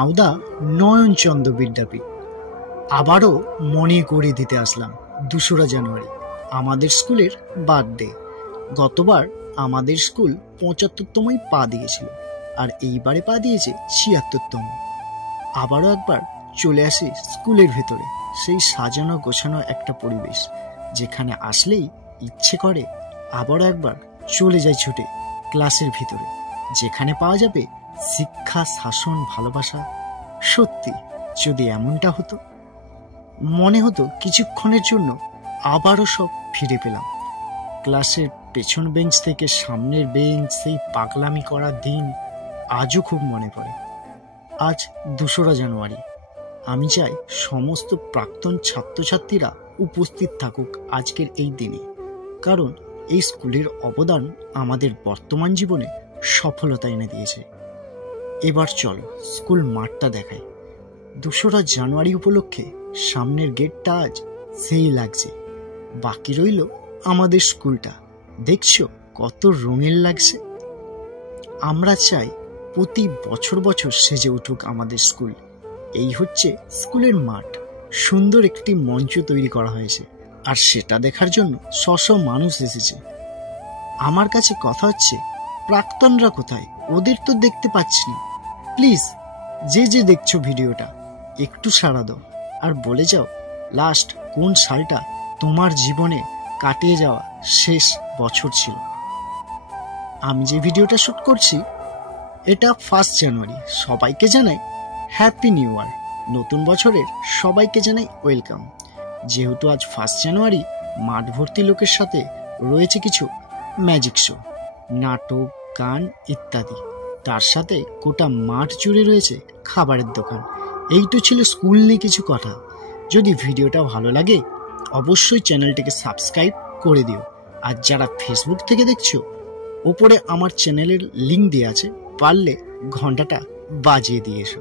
নাওদা নয়নচন্দ্র বিদ্যাপীঠ। আবারও মনে করে দিতে আসলাম ২রা জানুয়ারি আমাদের স্কুলের বার্থডে। গতবার আমাদের স্কুল ৭৫তমই পা দিয়েছিল, আর এইবারে পা দিয়েছে ৭৬তম। আবারও একবার চলে আসি স্কুলের ভেতরে, সেই সাজানো গোছানো একটা পরিবেশ যেখানে আসলেই ইচ্ছে করে আবারও একবার চলে যাই ছুটে ক্লাসের ভিতরে, যেখানে পাওয়া যাবে শিক্ষা, শাসন, ভালোবাসা। সত্যি যদি এমনটা হতো, মনে হতো কিছুক্ষণের জন্য আবারও সব ফিরে পেলাম। ক্লাসের পেছন বেঞ্চ থেকে সামনের বেঞ্চ, সেই পাগলামি করা দিন আজও খুব মনে পড়ে। আজ ২রা জানুয়ারি, আমি চাই সমস্ত প্রাক্তন ছাত্রছাত্রীরা উপস্থিত থাকুক আজকের এই দিনে, কারণ এই স্কুলের অবদান আমাদের বর্তমান জীবনে সফলতা এনে দিয়েছে। এবার চলো স্কুল মাঠটা দেখাই। ২রা জানুয়ারি উপলক্ষে সামনের গেটটা আজ সেই লাগছে। বাকি রইল আমাদের স্কুলটা, দেখছো কত রঙিন লাগছে। আমরা চাই প্রতি বছর বছর সেজে উঠুক আমাদের স্কুল। এই হচ্ছে স্কুলের মাঠ, সুন্দর একটি মঞ্চ তৈরি করা হয়েছে, আর সেটা দেখার জন্য শত মানুষ এসেছে। আমার কাছে কথা হচ্ছে, প্রাক্তনরা কোথায়? ওদের তো দেখতে পাচ্ছি না। প্লিজ যে যে দেখছো ভিডিওটা, একটু সাড়া দাও আর বলে যাও লাস্ট কোন সালটা তোমার জীবনে কাটিয়ে যাওয়া শেষ বছর ছিল। আমি যে ভিডিওটা শুট করছি এটা 1 জানুয়ারি। সবাইকে জানাই হ্যাপি নিউ ইয়ার, নতুন বছরের সবাইকে জানাই ওয়েলকাম। যেহেতু আজ 1 জানুয়ারি, মাঠ ভর্তি লোকের সাথে রয়েছে কিছু ম্যাজিক শো, নাটক, গান ইত্যাদি। তার সাথে গোটা মাঠ জুড়ে রয়েছে খাবারের দোকান। এই তো ছিল স্কুল নিয়ে কিছু কথা। যদি ভিডিওটা ভালো লাগে অবশ্যই চ্যানেলটিকে সাবস্ক্রাইব করে দিও। আর যারা ফেসবুক থেকে দেখছো, ওপরে আমার চ্যানেলের লিঙ্ক দেওয়া আছে, পারলে ঘন্টাটা বাজিয়ে দিয়ে এসো।